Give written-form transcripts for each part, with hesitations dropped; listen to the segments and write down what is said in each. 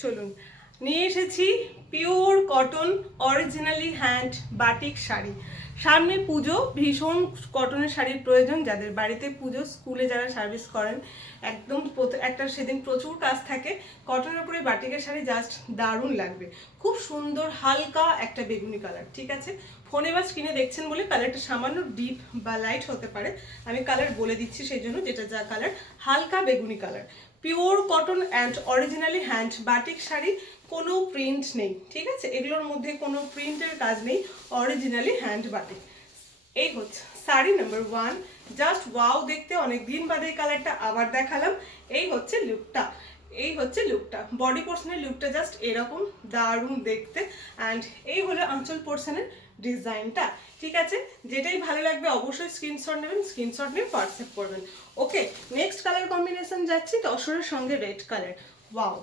চলুন নিয়ে এসেছি pure cotton originally hand batik sari. সামনে পুজো, ভীষণ কটনের শাড়ির প্রয়োজন যাদের বাড়িতে পুজো, স্কুলে যারা সার্ভিস করেন, একদম একটা সেদিন প্রচুর কাজ থাকে, কটনের উপরে বাটিকের শাড়ি জাস্ট দারুণ লাগবে। খুব সুন্দর হালকা একটা বেগুনি কালার। ঠিক আছে, ফোনে বা স্ক্রিনে দেখছেন বলে কালারটা সামান্য ডিপ বা লাইট হতে পারে, আমি কালার বলে দিচ্ছি সেই জন্য, যেটা যা কালার হালকা বেগুনি colour. Pure cotton and originally hand batik sari, কোনো প্রিন্ট নেই। ঠিক আছে, এগুলোর মধ্যে কোনো প্রিন্টের কাজ নেই, অরিজিনালি হ্যান্ড বাটিক। এই হচ্ছে শাড়ি নাম্বার 1। জাস্ট ওয়াও দেখতে, অনেক দিন বাদে এই কালারটা আবার দেখালাম। এই হচ্ছে লুকটা, এই হচ্ছে লুকটা, বডি পোর্শনের লুকটা জাস্ট এরকম দারুণ দেখতে। অ্যান্ড এই হলো আঁচল পোর্শনের ডিজাইনটা। ঠিক আছে, যেটাই ভালো লাগবে অবশ্যই স্ক্রিনশট নেবেন, স্ক্রিনশট নিয়ে হোয়াটসঅ্যাপ করবেন। ওকে, নেক্সট কালার কম্বিনেশন যাচ্ছি তসরের সঙ্গে রেড কালার। ওয়াও,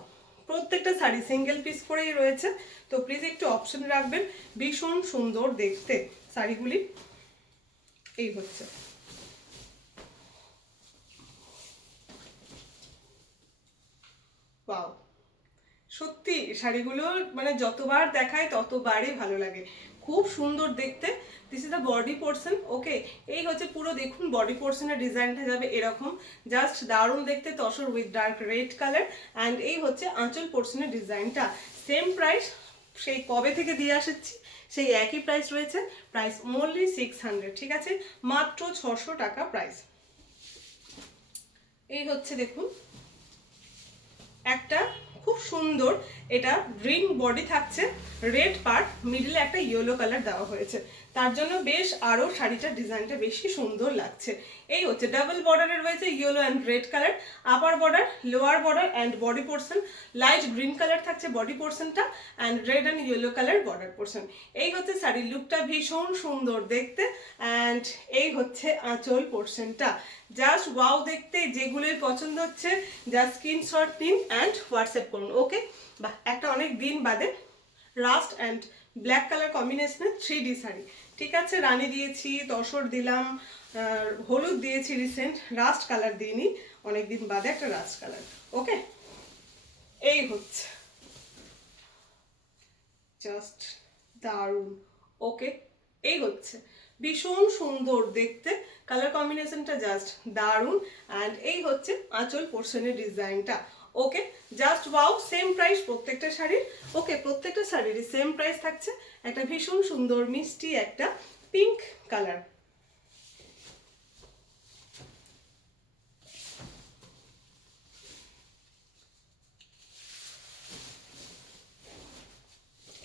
প্রত্যেকটা শাড়ি সিঙ্গেল পিস করেই রয়েছে, তো প্লিজ একটু অপশন রাখবেন, ভীষণ সুন্দর দেখতে শাড়িগুলি। এই হচ্ছে ওয়াও, সত্যি শাড়িগুলো মানে যতবার দেখায় ততবারই ভালো লাগে, খুব সুন্দর দেখতে। This is the body portion. Okay, এই হচ্ছে পুরো, দেখুন বডি পোর্শনের ডিজাইনটা যাবে এরকম, জাস্ট দারুণ দেখতে, tussar with dark red colour. And এই হচ্ছে আঁচল পোর্শনের ডিজাইনটা। সেম প্রাইস, সেই কবে থেকে দিয়ে আসছি সেই একই প্রাইস রয়েছে, প্রাইস ওনলি 600। ঠিক আছে, মাত্র 600 টাকা প্রাইস। এই হচ্ছে দেখুন একটা খুব সুন্দর, এটা গ্রিন বডি থাকছে, রেড পার্ট, মিডলে একটা ইয়েলো কালার দেওয়া হয়েছে, তার জন্য বেশ আরো শাড়িটার ডিজাইনটা বেশি সুন্দর লাগছে। এই হচ্ছে ডাবল বর্ডারে রয়েছে yellow and red colour, upper border, lower border and body portion light green colour থাকছে বডি পোর্শনটা, and red and yellow colour border portion. এই হচ্ছে শাড়ির লুকটা, ভীষণ সুন্দর দেখতে। অ্যান্ড এই হচ্ছে আঁচল পোর্শনটা, জাস্ট ওয়াও দেখতে। যেগুলোই পছন্দ হচ্ছে জাস্ট স্ক্রিনশট নিন অ্যান্ড হোয়াটসঅ্যাপ করুন। ওকে, বা একটা অনেক দিন বাদে রাস্ট অ্যান্ড ব্ল্যাক কালার কম্বিনেশনে 3D শাড়ি। ঠিক আছে, রানী দিয়েছি, তসর দিলাম, হলুদ দিয়েছি রিসেন্ট, রাস্ট কালার দিইনি, অনেকদিন বাদে একটা রাস্ট কালার। ওকে, এই হচ্ছে জাস্ট দারুণ। ওকে, এই হচ্ছে ভীষণ সুন্দর দেখতে, কালার কম্বিনেশনটা জাস্ট দারুণ। অ্যান্ড এই হচ্ছে আঁচল পোর্শনের ডিজাইনটা। ওকে, জাস্ট ওয়াও, সেম প্রাইস প্রত্যেকটা শাড়ির। ওকে, প্রত্যেকটা শাড়িরই সেম প্রাইস থাকছে। একটা ভীষণ সুন্দর মিষ্টি একটা পিঙ্ক কালার।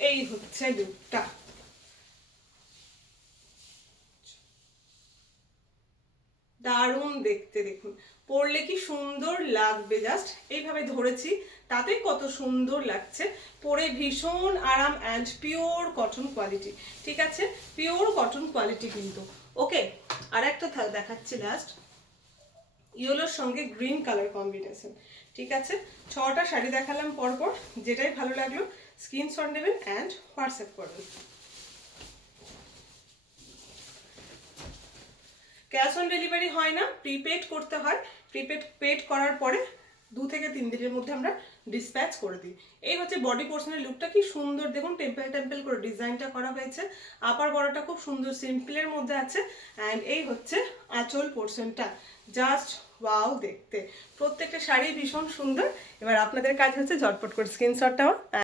এই হচ্ছে লুকটা, দারুণ দেখতে। দেখুন পরলে কি সুন্দর লাগবে, জাস্ট এইভাবে ধরেছি তাতেই কত সুন্দর লাগছে পরে, ভীষণ আরাম অ্যান্ড পিওর কটন কোয়ালিটি। ঠিক আছে, পিওর কটন কোয়ালিটি কিন্তু। ওকে, আর একটা দেখাচ্ছি লাস্ট, ইয়েলোর সঙ্গে গ্রিন কালার কম্বিনেশন। ঠিক আছে, 6টা শাড়ি দেখালাম পরপর, যেটাই ভালো লাগলো স্ক্রিনশট নেবেন অ্যান্ড হোয়াটসঅ্যাপ করবেন। ক্যাশ অন ডেলিভারি হয় না, প্রিপেড করতে হয়। প্রিপেড করার পরে 2 থেকে 3 দিনের মধ্যে আমরা ডিসপ্যাচ করে দিই। এই হচ্ছে বডি পোর্শনের লুকটা, কি সুন্দর দেখুন, টেম্পল টেম্পল করে ডিজাইনটা করা হয়েছে, আপার বড়টা খুব সুন্দর সিম্পলের মধ্যে আছে। অ্যান্ড এই হচ্ছে আঁচল পোর্শনটা, জাস্ট ওয়াও দেখতে। প্রত্যেকটা শাড়ি ভীষণ সুন্দর। এবার আপনাদের কাজ হচ্ছে ঝটপট করে স্ক্রিনশটটাও